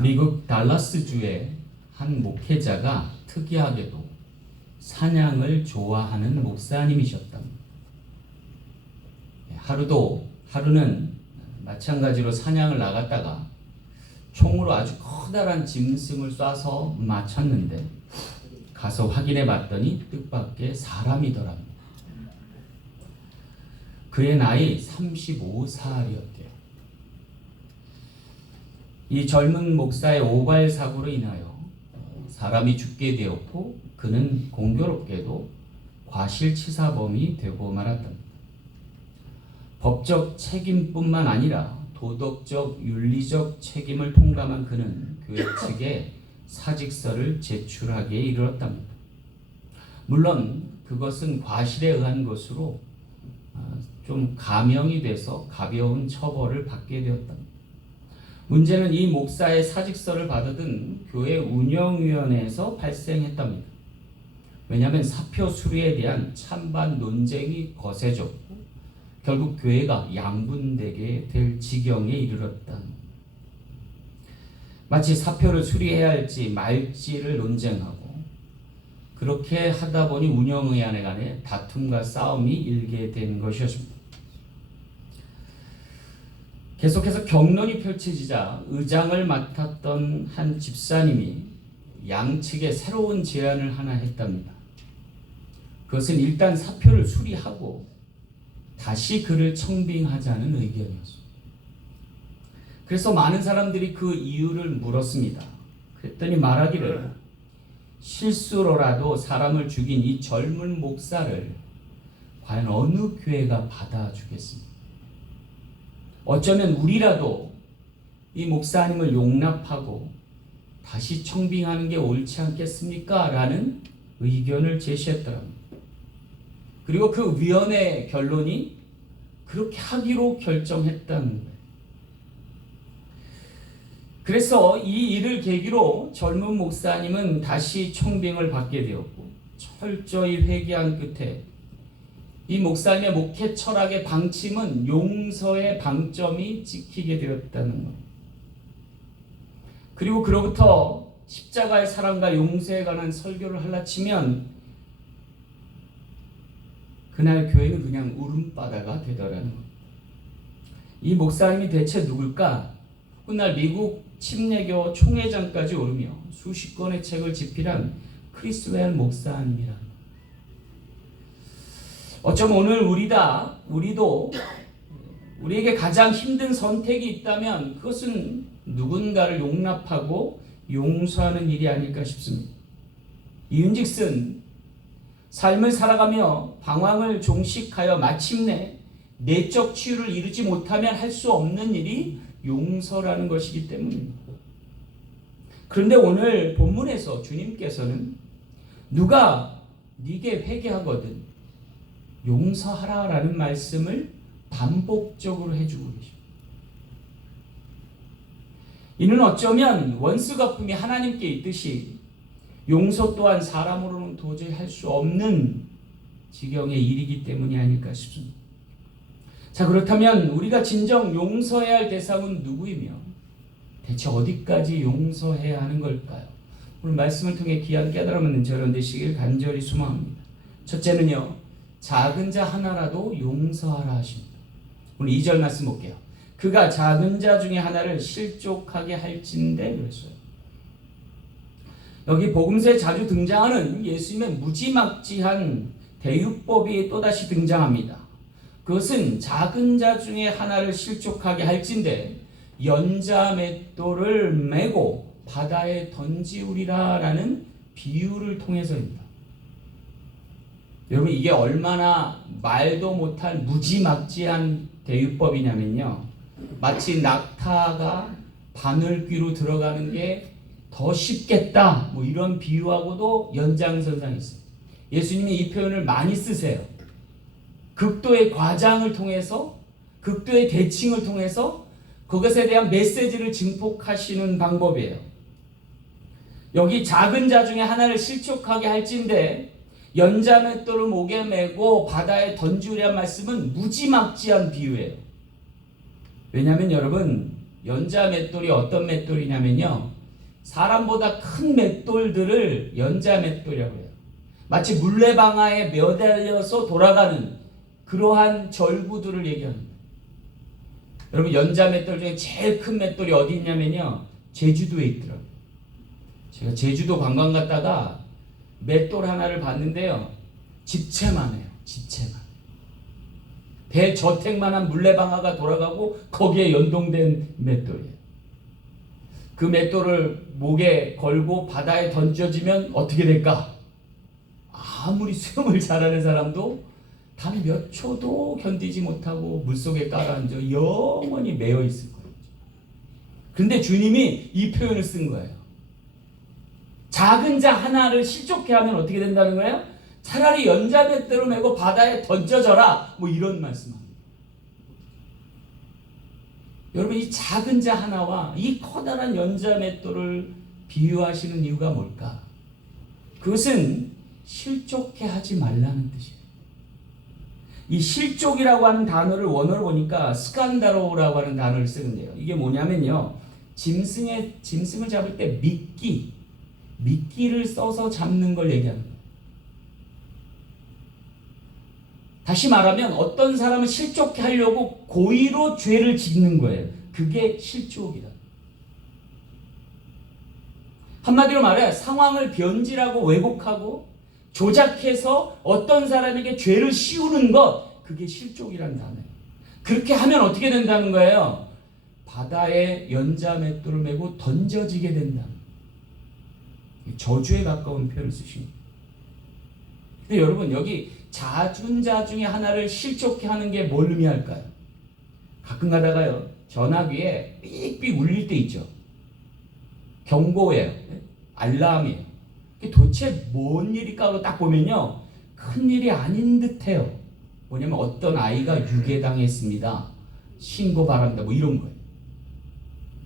미국 달라스주의 한 목회자가 특이하게도 사냥을 좋아하는 목사님이셨답니다. 하루는 마찬가지로 사냥을 나갔다가 총으로 아주 커다란 짐승을 쏴서 맞췄는데 가서 확인해 봤더니 뜻밖의 사람이더랍니다. 그의 나이 35살이었대요. 이 젊은 목사의 오발 사고로 인하여 사람이 죽게 되었고 그는 공교롭게도 과실치사범이 되고 말았답니다. 법적 책임뿐만 아니라 도덕적, 윤리적 책임을 통감한 그는 교회 측에 사직서를 제출하기에 이르렀답니다. 물론 그것은 과실에 의한 것으로 좀 감형이 돼서 가벼운 처벌을 받게 되었답니다. 문제는 이 목사의 사직서를 받아든 교회 운영위원회에서 발생했답니다. 왜냐하면 사표 수리에 대한 찬반 논쟁이 거세졌고 결국 교회가 양분되게 될 지경에 이르렀다. 마치 사표를 수리해야 할지 말지를 논쟁하고 그렇게 하다 보니 운영위원회 간에 다툼과 싸움이 일게 된 것이었습니다. 계속해서 격론이 펼쳐지자 의장을 맡았던 한 집사님이 양측에 새로운 제안을 하나 했답니다. 그것은 일단 사표를 수리하고 다시 그를 청빙하자는 의견이었습니다. 그래서 많은 사람들이 그 이유를 물었습니다. 그랬더니 말하기를 실수로라도 사람을 죽인 이 젊은 목사를 과연 어느 교회가 받아주겠습니까? 어쩌면 우리라도 이 목사님을 용납하고 다시 청빙하는 게 옳지 않겠습니까? 라는 의견을 제시했더랍니다. 그리고 그 위원회 결론이 그렇게 하기로 결정했다는 거예요. 그래서 이 일을 계기로 젊은 목사님은 다시 청빙을 받게 되었고 철저히 회개한 끝에 이 목사님의 목회 철학의 방침은 용서의 방점이 찍히게 되었다는 것. 그리고 그로부터 십자가의 사랑과 용서에 관한 설교를 할라치면 그날 교회는 그냥 울음바다가 되더라는 것. 이 목사님이 대체 누굴까? 훗날 미국 침례교 총회장까지 오르며 수십 권의 책을 집필한 크리스웰 목사님이랍니다. 어쩌면 오늘 우리도 우리에게 가장 힘든 선택이 있다면 그것은 누군가를 용납하고 용서하는 일이 아닐까 싶습니다. 이윤직슨 삶을 살아가며 방황을 종식하여 마침내 내적 치유를 이루지 못하면 할 수 없는 일이 용서라는 것이기 때문입니다. 그런데 오늘 본문에서 주님께서는 누가 네게 회개하거든 용서하라라는 말씀을 반복적으로 해주고 계십니다. 이는 어쩌면 원수 갚음이 하나님께 있듯이 용서 또한 사람으로는 도저히 할 수 없는 지경의 일이기 때문이 아닐까 싶습니다. 자, 그렇다면 우리가 진정 용서해야 할 대상은 누구이며 대체 어디까지 용서해야 하는 걸까요? 오늘 말씀을 통해 귀한 깨달음을 얻는 저런 되시길 간절히 소망합니다. 첫째는요, 작은 자 하나라도 용서하라 하십니다. 오늘 2절 말씀 볼게요. 그가 작은 자 중에 하나를 실족하게 할진대 그랬어요. 여기 복음서에 자주 등장하는 예수님의 무지막지한 대유법이 또다시 등장합니다. 그것은 작은 자 중에 하나를 실족하게 할진대 연자 맷돌을 메고 바다에 던지우리라 라는 비유를 통해서입니다. 여러분, 이게 얼마나 말도 못할 무지막지한 대유법이냐면요, 마치 낙타가 바늘귀로 들어가는 게 더 쉽겠다 이런 비유하고도 연장선상이 있습니다. 예수님이 이 표현을 많이 쓰세요. 극도의 과장을 통해서, 극도의 대칭을 통해서 그것에 대한 메시지를 증폭하시는 방법이에요. 여기 작은 자 중에 하나를 실족하게 할진대 연자맷돌을 목에 메고 바다에 던지우리란 말씀은 무지막지한 비유예요. 왜냐하면 여러분, 연자 맷돌이 어떤 맷돌이냐면요, 사람보다 큰 맷돌들을 연자 맷돌이라고 해요. 마치 물레방아에 매달려서 돌아가는 그러한 절구들을 얘기합니다. 여러분, 연자 맷돌 중에 제일 큰 맷돌이 어디 있냐면요, 제주도에 있더라고요. 제가 제주도 관광 갔다가 맷돌 하나를 봤는데요, 집채만 해요. 집채만. 대저택만한 물레방아가 돌아가고 거기에 연동된 맷돌이에요. 그 맷돌을 목에 걸고 바다에 던져지면 어떻게 될까? 아무리 수영을 잘하는 사람도 단 몇 초도 견디지 못하고 물속에 깔아앉아 영원히 매여 있을 거예요. 근데 주님이 이 표현을 쓴 거예요. 작은 자 하나를 실족해 하면 어떻게 된다는 거예요? 차라리 연자맷돌을 메고 바다에 던져져라, 뭐 이런 말씀합니다. 여러분, 이 작은 자 하나와 이 커다란 연자맷돌을 비유하시는 이유가 뭘까? 그것은 실족해 하지 말라는 뜻이에요. 이 실족이라고 하는 단어를 원어로 보니까 스칸다로라고 하는 단어를 쓰는데요, 이게 뭐냐면요, 짐승을 잡을 때 미끼를 써서 잡는 걸 얘기합니다. 다시 말하면 어떤 사람을 실족해 하려고 고의로 죄를 짓는 거예요. 그게 실족이다. 한마디로 말해 상황을 변질하고 왜곡하고 조작해서 어떤 사람에게 죄를 씌우는 것, 그게 실족이라는 단어예요. 그렇게 하면 어떻게 된다는 거예요? 바다에 연자맷돌을 메고 던져지게 된다. 저주에 가까운 표현을 쓰신 거예요. 근데 여러분, 여기 자준자 중에 하나를 실족해 하는 게 뭘 의미할까요? 가끔 가다가요, 전화기에 삑삑 울릴 때 있죠. 경고예요. 알람이에요. 도대체 뭔 일일까 하고 딱 보면요, 큰일이 아닌 듯해요. 뭐냐면 어떤 아이가 유괴당했습니다, 신고 바랍니다, 뭐 이런 거예요.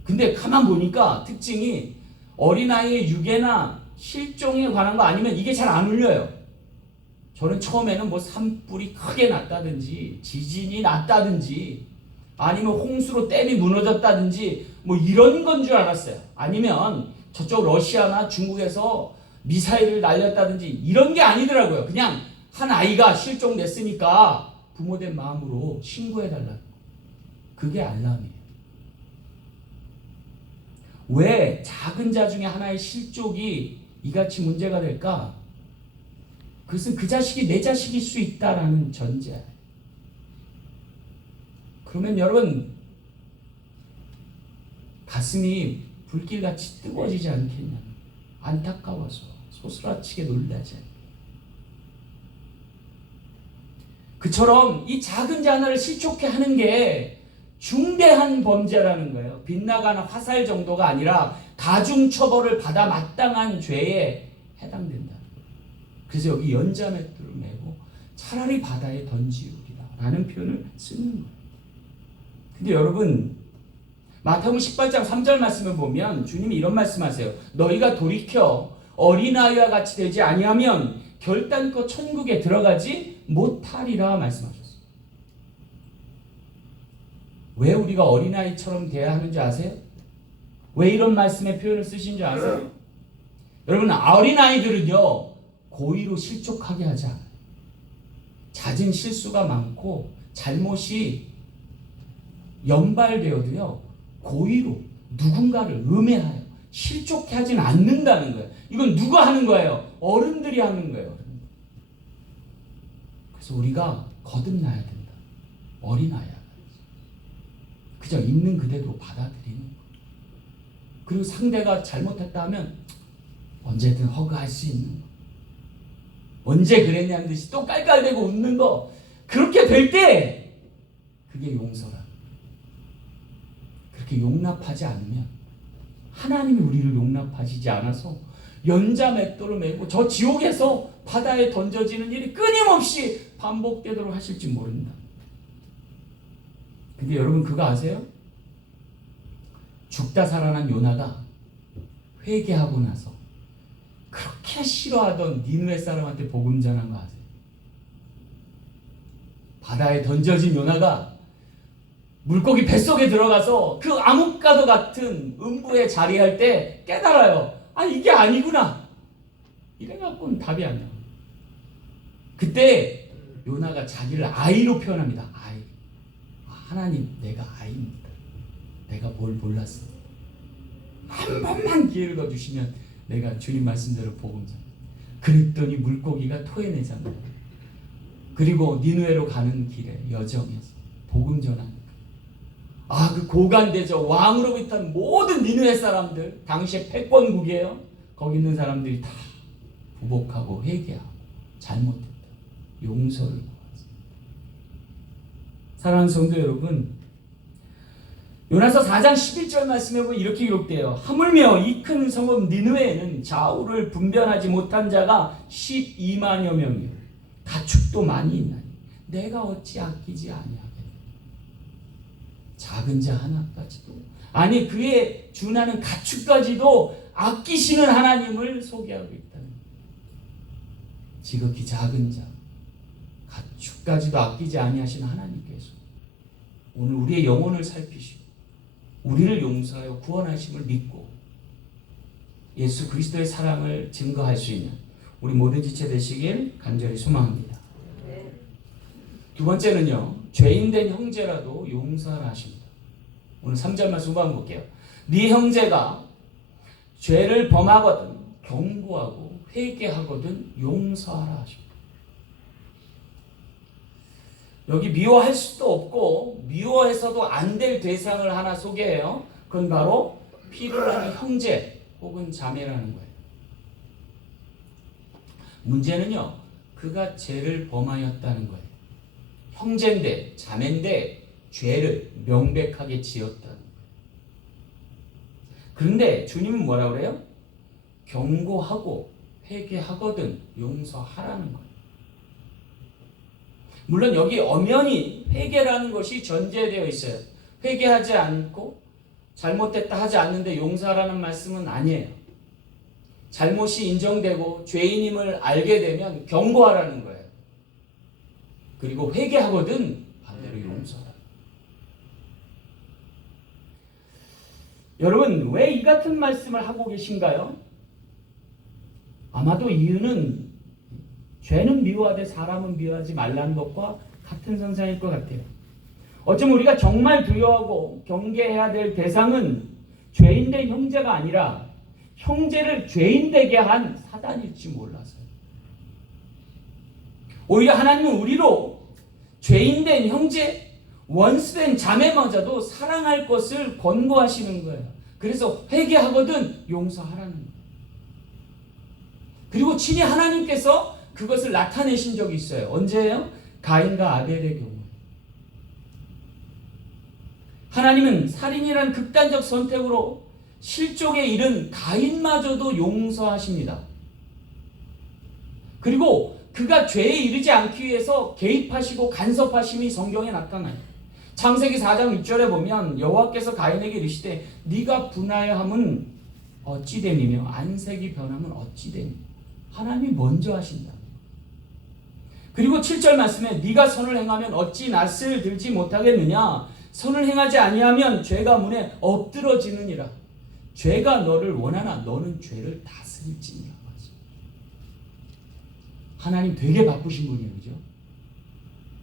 근데 가만 보니까 특징이 어린아이의 유괴나 실종에 관한 거 아니면 이게 잘 안 울려요. 저는 처음에는 뭐 산불이 크게 났다든지 지진이 났다든지 아니면 홍수로 댐이 무너졌다든지 뭐 이런 건 줄 알았어요. 아니면 저쪽 러시아나 중국에서 미사일을 날렸다든지 이런 게 아니더라고요. 그냥 한 아이가 실종됐으니까 부모된 마음으로 신고해달라는 거. 그게 알람이에요. 왜 작은 자 중에 하나의 실족이 이같이 문제가 될까? 그것은 그 자식이 내 자식일 수 있다라는 전제예요. 그러면 여러분, 가슴이 불길같이 뜨거워지지 않겠냐? 안타까워서 소스라치게 놀라지 않게. 그처럼 이 작은 자 하나를 실족해 하는 게 중대한 범죄라는 거예요. 빗나가는 화살 정도가 아니라 가중처벌을 받아 마땅한 죄에 해당된다. 그래서 여기 연자맷돌을 메고 차라리 바다에 던지우리라 라는 표현을 쓰는 거예요. 근데 여러분, 마태복음 18장 3절 말씀을 보면 주님이 이런 말씀하세요. 너희가 돌이켜 어린아이와 같이 되지 아니하면 결단코 천국에 들어가지 못하리라 말씀하셨어요. 왜 우리가 어린아이처럼 돼야 하는 줄 아세요? 왜 이런 말씀의 표현을 쓰신 줄 아세요? 여러분, 어린아이들은요, 고의로 실족하게 하지 않아요. 잦은 실수가 많고 잘못이 연발되어도요, 고의로 누군가를 음해하여 실족해 하진 않는다는 거예요. 이건 누가 하는 거예요? 어른들이 하는 거예요. 그래서 우리가 거듭나야 된다. 어린아이야. 그저 있는 그대로 받아들이는 거. 그리고 상대가 잘못했다 하면 언제든 허가할 수 있는 거. 언제 그랬냐는 듯이 또 깔깔대고 웃는 거. 그렇게 될 때 그게 용서라. 그렇게 용납하지 않으면 하나님이 우리를 용납하시지 않아서 연자맷돌을 메고 저 지옥에서 바다에 던져지는 일이 끊임없이 반복되도록 하실지 모른다. 근데 여러분, 그거 아세요? 죽다 살아난 요나가 회개하고 나서 그렇게 싫어하던 니느웨 사람한테 복음 전한 거 아세요? 바다에 던져진 요나가 물고기 뱃속에 들어가서 그 암흑과도 같은 음부에 자리할 때 깨달아요. 아, 이게 아니구나. 이래갖고는 답이 안 나와. 그때 요나가 자기를 아이로 표현합니다. 아이. 하나님, 내가 아이입니다. 내가 뭘 몰랐어. 한 번만 기회를 더 주시면 내가 주님 말씀대로 복음 전해. 그랬더니 물고기가 토해내잖아요. 그리고 니느웨로 가는 길에 여정에서 복음 전하니까. 그 고관대저 왕으로부터 모든 니느웨 사람들, 당시에 패권국이에요. 거기 있는 사람들이 다 부복하고 회개하고 잘못했다. 용서를 구하죠. 사랑하는 성도 여러분, 요나서 4장 11절 말씀에 보면 이렇게 기록돼요. 하물며 이 큰 성읍 니느웨에는 좌우를 분별하지 못한 자가 12만여 명이요 가축도 많이 있나니 내가 어찌 아끼지 아니하겠느냐. 작은 자 하나까지도, 아니 그에 준하는 가축까지도 아끼시는 하나님을 소개하고 있다는 거예요. 지극히 작은 자 가축까지도 아끼지 아니하시는 하나님께서 오늘 우리의 영혼을 살피시고 우리를 용서하여 구원하심을 믿고 예수 그리스도의 사랑을 증거할 수 있는 우리 모든 지체 되시길 간절히 소망합니다. 두 번째는요, 죄인된 형제라도 용서하라 하십니다. 오늘 3절 말씀 한번 볼게요. 네 형제가 죄를 범하거든 경고하고 회개하거든 용서하라 하십니다. 여기 미워할 수도 없고 미워해서도 안 될 대상을 하나 소개해요. 그건 바로 피를 하는 형제 혹은 자매라는 거예요. 문제는요, 그가 죄를 범하였다는 거예요. 형제인데 자매인데 죄를 명백하게 지었다는 거예요. 그런데 주님은 뭐라 그래요? 경고하고 회개하거든 용서하라는 거예요. 물론 여기 엄연히 회개라는 것이 전제되어 있어요. 회개하지 않고 잘못됐다 하지 않는데 용서하라는 말씀은 아니에요. 잘못이 인정되고 죄인임을 알게 되면 경고하라는 거예요. 그리고 회개하거든 반대로 용서하라. 여러분, 왜 이 같은 말씀을 하고 계신가요? 아마도 이유는 죄는 미워하되 사람은 미워하지 말라는 것과 같은 선상일 것 같아요. 어쩌면 우리가 정말 두려워하고 경계해야 될 대상은 죄인된 형제가 아니라 형제를 죄인되게 한 사단일지 몰라서요. 오히려 하나님은 우리로 죄인된 형제, 원수된 자매마저도 사랑할 것을 권고하시는 거예요. 그래서 회개하거든 용서하라는 거예요. 그리고 친히 하나님께서 그것을 나타내신 적이 있어요. 언제예요? 가인과 아벨의 경우. 하나님은 살인이라는 극단적 선택으로 실족에 이른 가인마저도 용서하십니다. 그리고 그가 죄에 이르지 않기 위해서 개입하시고 간섭하심이 성경에 나타나요. 창세기 4장 6절에 보면 여호와께서 가인에게 이르시되 네가 분하여 함은 어찌 됨이며 안색이 변함은 어찌 됨이며. 하나님이 먼저 하신다. 그리고 7절 말씀에 네가 선을 행하면 어찌 낯을 들지 못하겠느냐. 선을 행하지 아니하면 죄가 문에 엎드러지느니라. 죄가 너를 원하나 너는 죄를 다스릴지니라. 하나님 되게 바쁘신 분이에요. 그죠?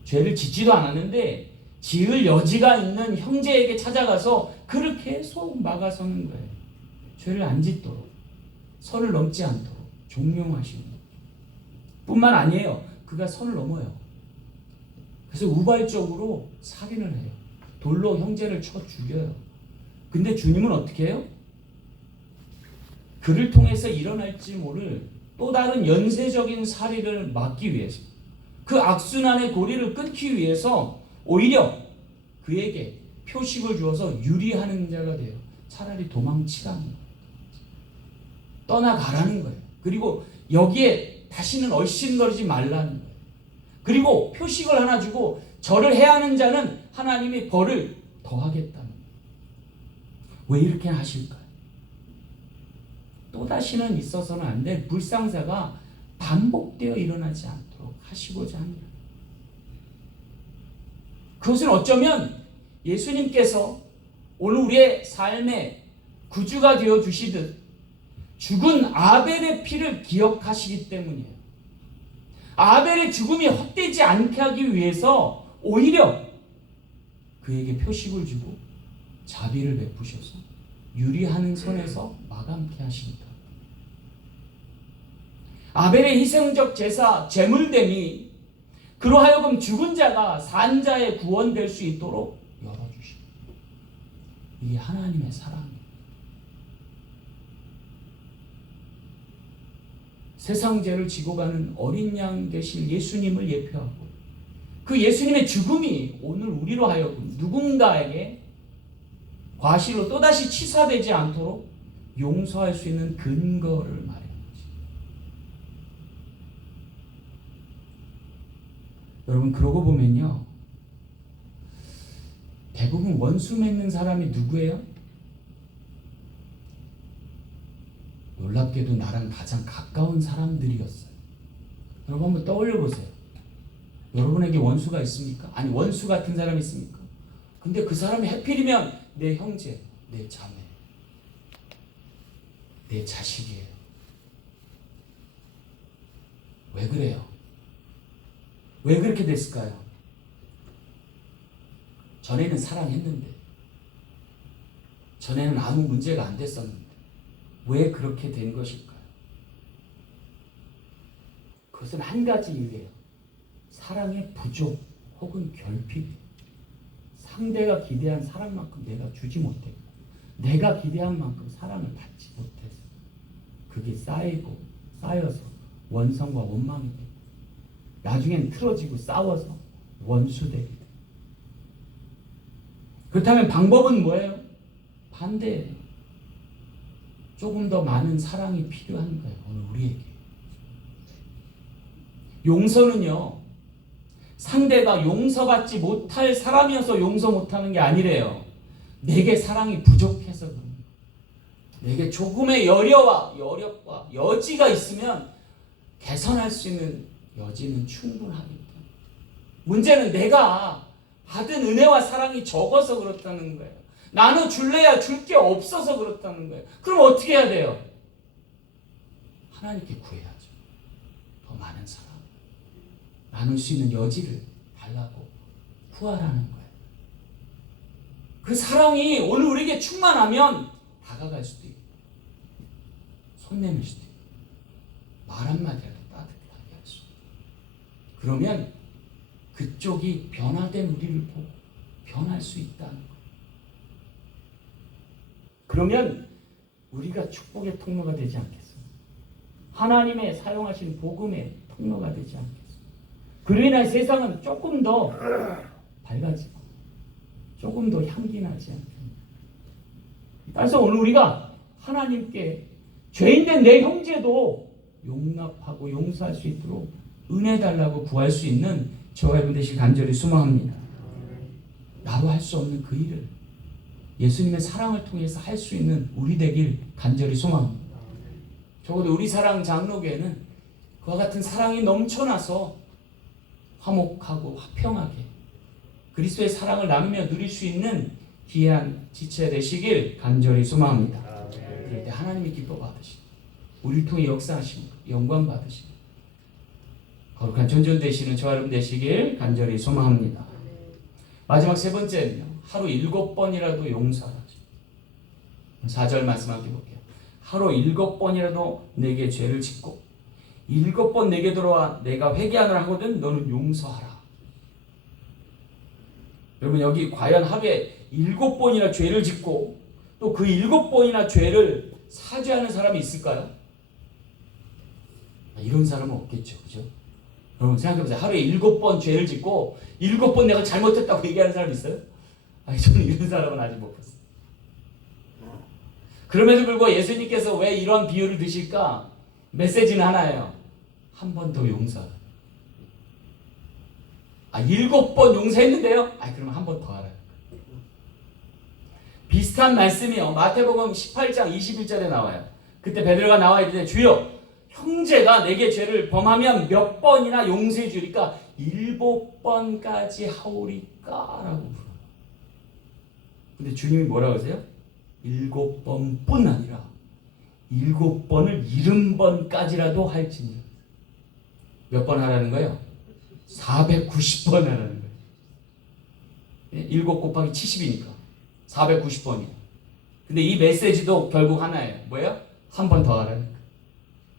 죄를 짓지도 않았는데 지을 여지가 있는 형제에게 찾아가서 그를 계속 막아서는 거예요. 죄를 안 짓도록, 선을 넘지 않도록 종용하시는 거예요. 뿐만 아니에요. 그가 선을 넘어요. 그래서 우발적으로 살인을 해요. 돌로 형제를 쳐 죽여요. 근데 주님은 어떻게 해요? 그를 통해서 일어날지 모를 또 다른 연쇄적인 살인을 막기 위해서, 그 악순환의 고리를 끊기 위해서 오히려 그에게 표식을 주어서 유리하는 자가 돼요. 차라리 도망치라는 거예요. 떠나가라는 거예요. 그리고 여기에 다시는 얼씬거리지 말라는 거예요. 그리고 표식을 하나 주고 절을 해야 하는 자는 하나님이 벌을 더하겠다는 거예요. 왜 이렇게 하실까요? 또다시는 있어서는 안 될 불상사가 반복되어 일어나지 않도록 하시고자 합니다. 그것은 어쩌면 예수님께서 오늘 우리의 삶의 구주가 되어 주시듯 죽은 아벨의 피를 기억하시기 때문이에요. 아벨의 죽음이 헛되지 않게 하기 위해서 오히려 그에게 표식을 주고 자비를 베푸셔서 유리하는 선에서 마감케 하시니까. 아벨의 희생적 제사 제물됨이 그로 하여금 죽은 자가 산 자의 구원될 수 있도록 열어주십니다. 이게 하나님의 사랑입니다. 세상 죄를 지고 가는 어린 양 되실 예수님을 예표하고 그 예수님의 죽음이 오늘 우리로 하여금 누군가에게 과실로 또다시 치사되지 않도록 용서할 수 있는 근거를 말해요. 여러분, 그러고 보면요, 대부분 원수 맺는 사람이 누구예요? 놀랍게도 나랑 가장 가까운 사람들이었어요. 여러분 한번 떠올려 보세요. 여러분에게 원수가 있습니까? 아니, 원수 같은 사람이 있습니까? 근데 그 사람이 하필이면 내 형제, 내 자매, 내 자식이에요. 왜 그래요? 왜 그렇게 됐을까요? 전에는 사랑했는데, 전에는 아무 문제가 안 됐었는데 왜 그렇게 된 것일까요? 그것은 한 가지 이유예요. 사랑의 부족 혹은 결핍. 상대가 기대한 사랑만큼 내가 주지 못했고, 내가 기대한 만큼 사랑을 받지 못했어. 그게 쌓여서 원성과 원망이 되고, 나중엔 틀어지고 싸워서 원수되게 돼. 그렇다면 방법은 뭐예요? 반대예요. 조금 더 많은 사랑이 필요한 거예요. 오늘 우리에게. 용서는요, 상대가 용서받지 못할 사람이어서 용서 못하는 게 아니래요. 내게 사랑이 부족해서 그런 거예요. 내게 조금의 여력과 여지가 있으면 개선할 수 있는 여지는 충분하기 때문에. 문제는 내가 받은 은혜와 사랑이 적어서 그렇다는 거예요. 나눠줄래야 줄 게 없어서 그렇다는 거예요. 그럼 어떻게 해야 돼요? 하나님께 구해야죠. 더 많은 사랑, 나눌 수 있는 여지를 달라고 구하라는 거예요. 그 사랑이 오늘 우리에게 충만하면 다가갈 수도 있고, 손 내밀 수도 있고, 말 한마디라도 따뜻하게 할 수 있고. 그러면 그쪽이 변화된 우리를 보고 변할 수 있다는 거예요. 그러면 우리가 축복의 통로가 되지 않겠어요? 하나님의 사용하신 복음의 통로가 되지 않겠어요? 그로 인해 세상은 조금 더 밝아지고 조금 더 향기 나지 않겠습니까? 따라서 오늘 우리가 하나님께 죄인된 내 형제도 용납하고 용서할 수 있도록 은혜 달라고 구할 수 있는 저와 여러분 되시길 간절히 소망합니다. 나로 할 수 없는 그 일을 예수님의 사랑을 통해서 할 수 있는 우리 되길 간절히 소망합니다. 적어도 우리 사랑 장로교회는 그와 같은 사랑이 넘쳐나서 화목하고 화평하게 그리스도의 사랑을 나누며 누릴 수 있는 귀한 지체 되시길 간절히 소망합니다. 그럴 때 하나님이 기뻐 받으시고 우리를 통해 역사하시고 영광 받으시고 거룩한 존존 되시는 저와 여러분 되시길 간절히 소망합니다. 마지막 세 번째는요, 하루 7번이라도 용서하라. 4절 말씀 함께 볼게요. 하루 7번이라도 내게 죄를 짓고 7번 내게 들어와 내가 회개하느라 하거든 너는 용서하라. 여러분, 여기 과연 하루에 7번이나 죄를 짓고 또 그 7번이나 죄를 사죄하는 사람이 있을까요? 이런 사람은 없겠죠. 그죠? 여러분 생각해보세요. 하루에 7번 죄를 짓고 7번 내가 잘못했다고 얘기하는 사람이 있어요? 아니, 저는 이런 사람은 아직 못 봤어요. 그럼에도 불구하고 예수님께서 왜 이런 비유를 드실까? 메시지는 하나예요. 한 번 더 용서하라. 7번 용서했는데요? 그럼 한 번 더 하라. 비슷한 말씀이요, 마태복음 18장 21절에 나와요. 그때 베드로가 나와 이르되 주여 형제가 내게 죄를 범하면 몇 번이나 용서해 주리까? 7번까지 하오리까? 라고 물어요. 근데 주님이 뭐라고 하세요? 7번뿐 아니라 7번을 70번까지라도 할지니. 몇 번 하라는 거예요? 490번 하라는 거예요. 7 곱하기 70이니까 490번이에요. 근데 이 메시지도 결국 하나예요. 뭐예요? 한 번 더 하라는 거예요.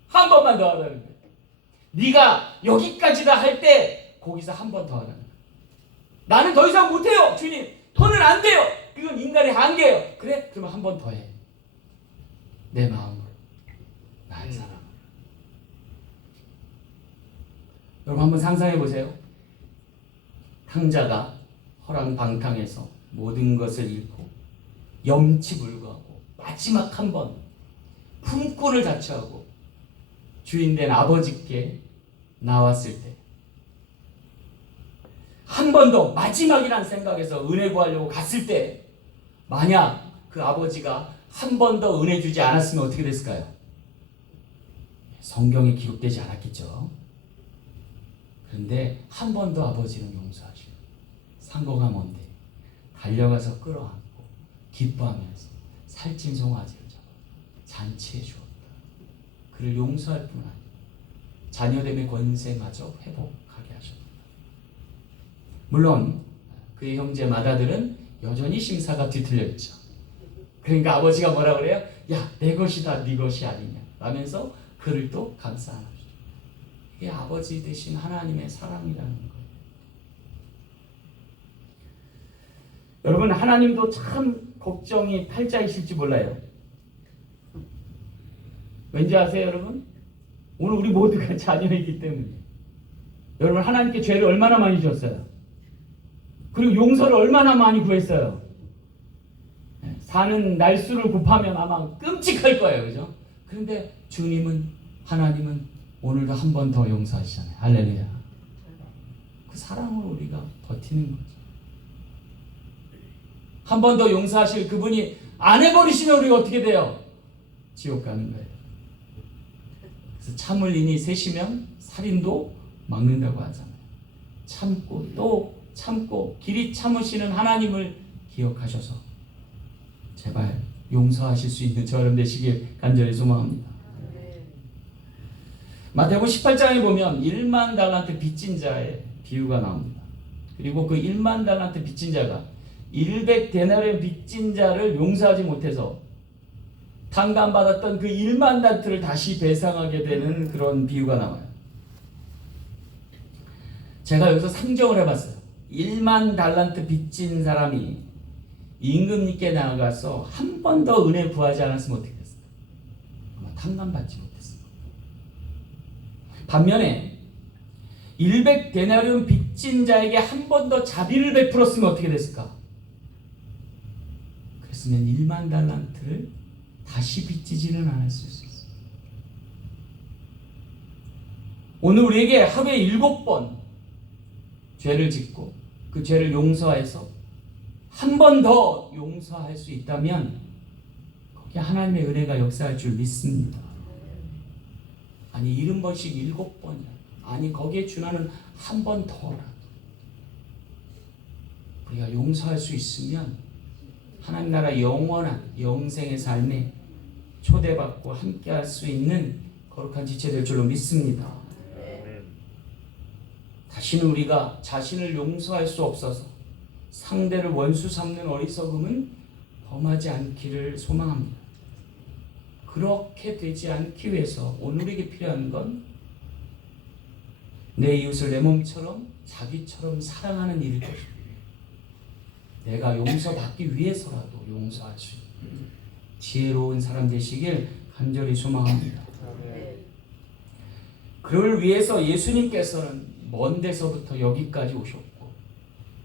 한 번만 더 하라는 거예요. 네가 여기까지다 할 때 거기서 한 번 더 하라는 거예요. 나는 더 이상 못해요. 주님, 더는 안 돼요. 그건 인간의 한계예요. 그래? 그러면 한 번 더 해. 내 마음으로, 나의 사랑으로. 여러분 한번 상상해 보세요. 탕자가 허랑방탕해서 모든 것을 잃고 염치불구하고 마지막 한 번 품꾼을 자처하고 주인된 아버지께 나왔을 때 한 번 더 마지막이란 생각에서 은혜 구하려고 갔을 때 만약 그 아버지가 한 번 더 은혜 주지 않았으면 어떻게 됐을까요? 성경에 기록되지 않았겠죠. 그런데 한 번 더 아버지는 용서하시고 상고가 뭔데 달려가서 끌어안고 기뻐하면서 살찐 송아지를 잡아 잔치해 주었다. 그를 용서할 뿐 아니라 자녀됨의 권세마저 회복하게 하셨다. 물론 그의 형제 마다들은 여전히 심사가 뒤틀려 있죠. 그러니까 아버지가 뭐라 그래요? 야, 내 것이다, 네 것이 아니냐 라면서 그를 또 감싸 안아주죠. 이게 아버지 되신 하나님의 사랑이라는 거예요. 여러분, 하나님도 참 걱정이 팔자이실지 몰라요. 왠지 아세요, 여러분? 오늘 우리 모두가 자녀이기 때문에. 여러분, 하나님께 죄를 얼마나 많이 줬어요? 그리고 용서를 얼마나 많이 구했어요? 사는 날수를 곱하면 아마 끔찍할 거예요. 그죠? 그런데 주님은, 하나님은 오늘도 한 번 더 용서하시잖아요. 할렐루야. 그 사랑으로 우리가 버티는 거죠. 한 번 더 용서하실 그분이 안 해버리시면 우리가 어떻게 돼요? 지옥 가는 거예요. 그래서 참을 인이 셋이면 살인도 막는다고 하잖아요. 참고 또 참고 길이 참으시는 하나님을 기억하셔서 제발 용서하실 수 있는 저런 되시길 간절히 소망합니다. 마태복음 18장에 보면 1만 달란트 빚진 자의 비유가 나옵니다. 그리고 그 1만 달란트 빚진 자가 100데나리온 빚진 자를 용서하지 못해서 탕감받았던 그 1만 달란트를 다시 배상하게 되는 그런 비유가 나와요. 제가 여기서 상정을 해봤어요. 1만 달란트 빚진 사람이 임금님께 나아가서 한 번 더 은혜 구하지 않았으면 어떻게 됐을까? 아마 탕감받지 못했을 거예요. 반면에 100데나리온 빚진 자에게 한 번 더 자비를 베풀었으면 어떻게 됐을까? 그랬으면 1만 달란트를 다시 빚지지는 않았을 수 있어요. 오늘 우리에게 하루에 7번 죄를 짓고 그 죄를 용서해서 한 번 더 용서할 수 있다면 거기에 하나님의 은혜가 역사할 줄 믿습니다. 아니 70번씩 7번이야. 아니 거기에 준하는 한 번 더라도 우리가 용서할 수 있으면 하나님 나라 영원한 영생의 삶에 초대받고 함께할 수 있는 거룩한 지체 될 줄로 믿습니다. 다시는 우리가 자신을 용서할 수 없어서 상대를 원수 삼는 어리석음은 범하지 않기를 소망합니다. 그렇게 되지 않기 위해서 오늘 우리에게 필요한 건 내 이웃을 내 몸처럼 자기처럼 사랑하는 일일 것입니다. 내가 용서받기 위해서라도 용서할 수 있는 지혜로운 사람 되시길 간절히 소망합니다. 그를 위해서 예수님께서는 먼 데서부터 여기까지 오셨고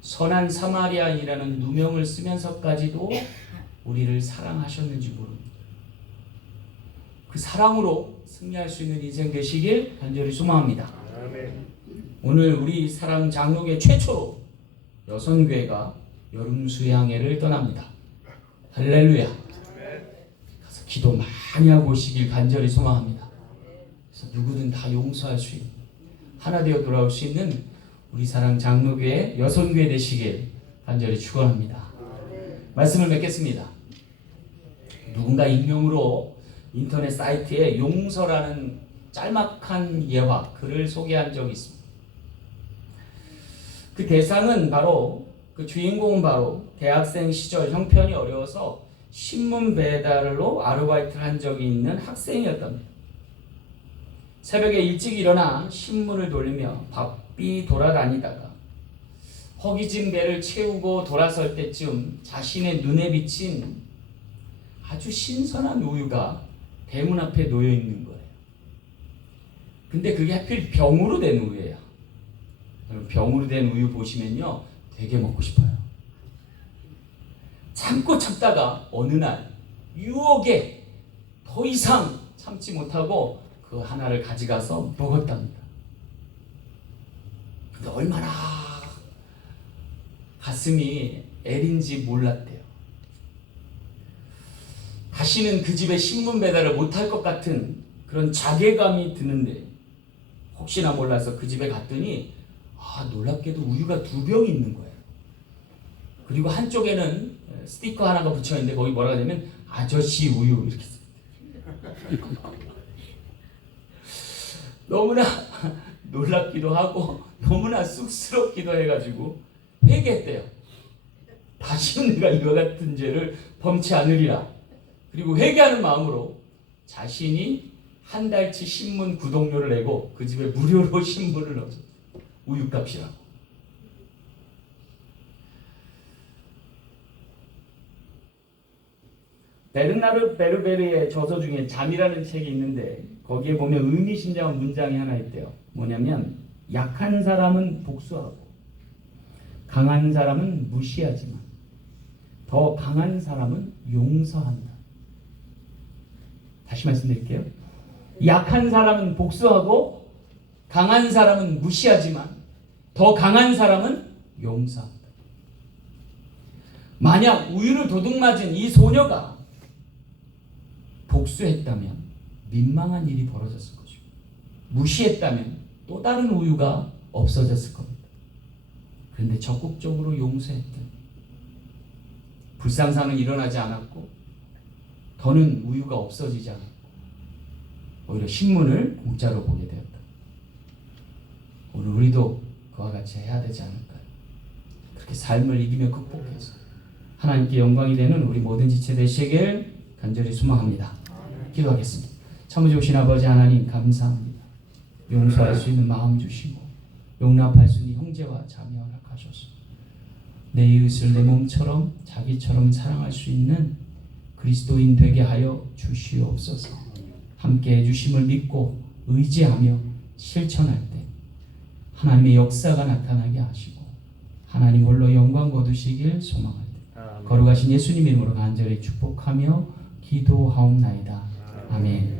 선한 사마리아인이라는 누명을 쓰면서까지도 우리를 사랑하셨는지 모릅니다. 그 사랑으로 승리할 수 있는 인생 되시길 간절히 소망합니다. 오늘 우리 사랑 장로교 최초로 여선교회가 여름 수양회를 떠납니다. 할렐루야. 가서 기도 많이 하고 오시길 간절히 소망합니다. 그래서 누구든 다 용서할 수 있는 하나 되어 돌아올 수 있는 우리 사랑 장로교회 여선교회 되시길 간절히 축원합니다. 말씀을 맺겠습니다. 누군가 익명으로 인터넷 사이트에 용서라는 짤막한 예화 글을 소개한 적이 있습니다. 그 대상은 바로 그 주인공은 바로 대학생 시절 형편이 어려워서 신문 배달로 아르바이트를 한 적이 있는 학생이었답니다. 새벽에 일찍 일어나 신문을 돌리며 바삐 돌아다니다가 허기진 배를 채우고 돌아설 때쯤 자신의 눈에 비친 아주 신선한 우유가 대문 앞에 놓여 있는 거예요. 근데 그게 하필 병으로 된 우유예요. 병으로 된 우유 보시면요, 되게 먹고 싶어요. 참고 참다가 어느 날 유혹에 더 이상 참지 못하고 그 하나를 가져가서 먹었답니다. 근데 얼마나 가슴이 애린지 몰랐대요. 다시는 그 집에 신문 배달을 못할 것 같은 그런 자괴감이 드는데 혹시나 몰라서 그 집에 갔더니 놀랍게도 우유가 2병이 있는 거예요. 그리고 한쪽에는 스티커 하나가 붙여있는데 거기 뭐라고 하냐면 아저씨 우유 이렇게 씁니다. 너무나 놀랍기도 하고 너무나 쑥스럽기도 해가지고 회개했대요. 다시는 내가 이와 같은 죄를 범치 않으리라. 그리고 회개하는 마음으로 자신이 한 달치 신문 구독료를 내고 그 집에 무료로 신문을 넣어줬어요. 우유값이라고. 베르나르 베르베르의 저서 중에 잠이라는 책이 있는데 거기에 보면 의미심장한 문장이 하나 있대요. 뭐냐면 약한 사람은 복수하고 강한 사람은 무시하지만 더 강한 사람은 용서한다. 다시 말씀드릴게요. 약한 사람은 복수하고 강한 사람은 무시하지만 더 강한 사람은 용서한다. 만약 우유를 도둑맞은 이 소녀가 복수했다면 민망한 일이 벌어졌을 것이고 무시했다면 또 다른 우유가 없어졌을 겁니다. 그런데 적극적으로 용서했더니 불상사는 일어나지 않았고 더는 우유가 없어지지 않았고 오히려 신문을 공짜로 보게 되었다. 오늘 우리도 그와 같이 해야 되지 않을까요? 그렇게 삶을 이기며 극복해서 하나님께 영광이 되는 우리 모든 지체 되시길 간절히 소망합니다. 기도하겠습니다. 참 좋으신 아버지 하나님 감사합니다. 용서할 수 있는 마음 주시고 용납할 수 있는 형제와 자매 허락하셔서 내 이웃을 내 몸처럼 자기처럼 사랑할 수 있는 그리스도인 되게 하여 주시옵소서. 함께 해주심을 믿고 의지하며 실천할 때 하나님의 역사가 나타나게 하시고 하나님 홀로 영광 거두시길 소망합니다. 거룩하신 예수님 이름으로 간절히 축복하며 기도하옵나이다. 아멘.